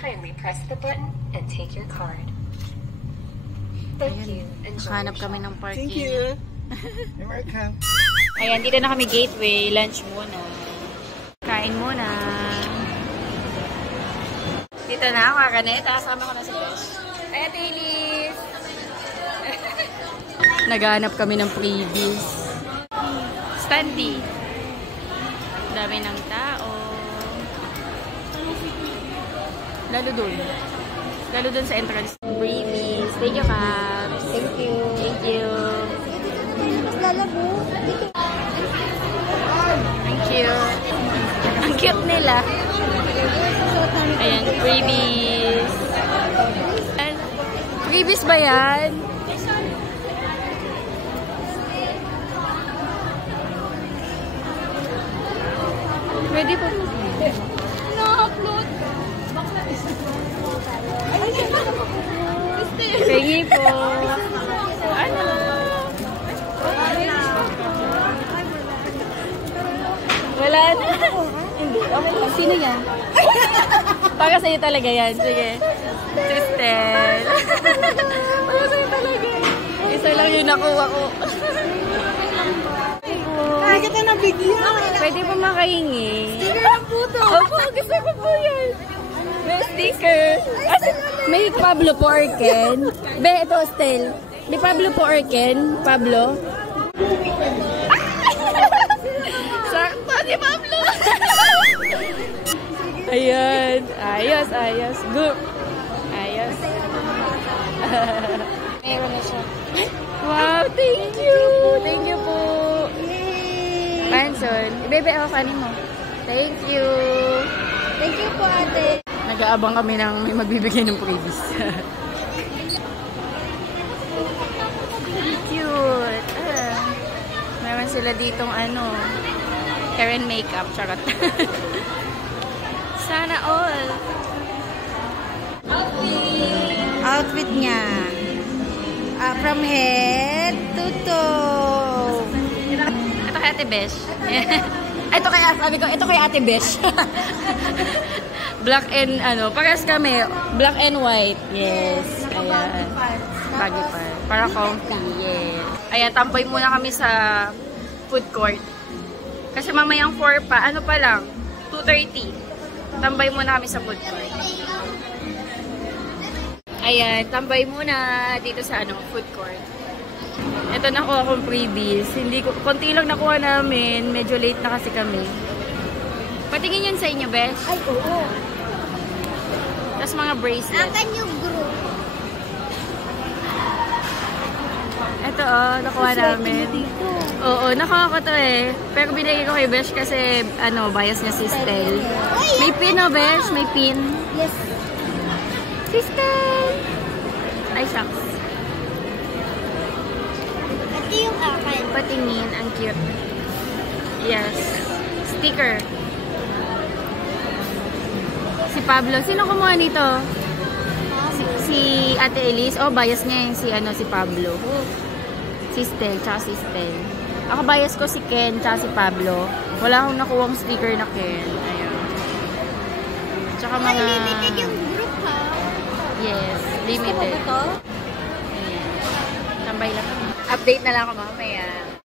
Kindly press the button and take your card. Thank you. Hanap kami ng parking. Thank you. You're welcome. Ayan, dito na kami gateway. Lunch muna. Kain muna. Dito na ako, Kakaneta. Kasama ko na si Besh. Ay, Ate Elise! Naghahanap kami ng freebies. Standy. Dami ng tao. Lalo dun. Lalo dun sa entrance. Freebies. Thank you, Caps. Thank you. Thank you. Thank you. Ang cute nila. Ayan, freebies. Freebies ba yan? Pwede po. Na-upload. Pwede po. Ano? Wala na. Hindi. Okay lang. Sino yan? Para sa'yo talaga yan. Sige. Sister. Para sa'yo talaga. Isa lang yung nakuha ko. Hindi kita nabigyan. Pwede po makahingi. Sticker ng puto. Opo, gusto ko po yan. May sticker. May Pablo po or Ken. Be, ito, Stel. May Pablo po or Ken. Pablo. Sakto si Pablo. Ayan. Ayos, ayos. Good. Ayos. Meron na siya. Wow, thank you. Thank you po. Manson. Ibebe ako kanin mo. Thank you. Thank you po, ate. Nag-aabang kami ng may magbibigay ng freebies. Cute. Meron sila ditong ano, hair and makeup. Charot. Sana all. Outfit niya. From head to toe. Ito kay Ate Besh. Ito kaya, sabi ko, ito kay Ate Besh. Black and, ano, parehas kami. Black and white. Yes. Ayan. Baggy pa. Para comfy. Yes. Ayan, tampoy muna kami sa food court. Kasi mamayang 4 pa. Ano pa lang? 2:30. Tambay muna kami sa food court. Ayan, tambay muna dito sa ano, food court. Ito nakuha kong freebies. Konti lang nakuha namin. Medyo late na kasi kami. Patingin yan sa inyo, Beth. Ay, oo. Tapos mga bracelets. Akan yung group. Ito nakuha namin. Oo, nakuha ko to eh. Pero binigay ko kay Besh kasi, ano, bias niya si Stel. May pin, Besh? May pin? Yes. Si Stel! Ay, shucks. Ito yung akin. Patingin, ang cute. Yes. Sticker. Si Pablo. Sino kumuha nito? Si Ate Elise. Oh, bias niya yung si Pablo. Si Stel, tsaka si Stel. Ako bias ko si Ken, tsaka si Pablo. Wala akong nakuwang sticker na Ken. Ayun. Tsaka mga... Limited yung group, ha? Yes, limited. Gusto mo ba ito? Ayan. Tambay lang. Update na lang ako mamaya.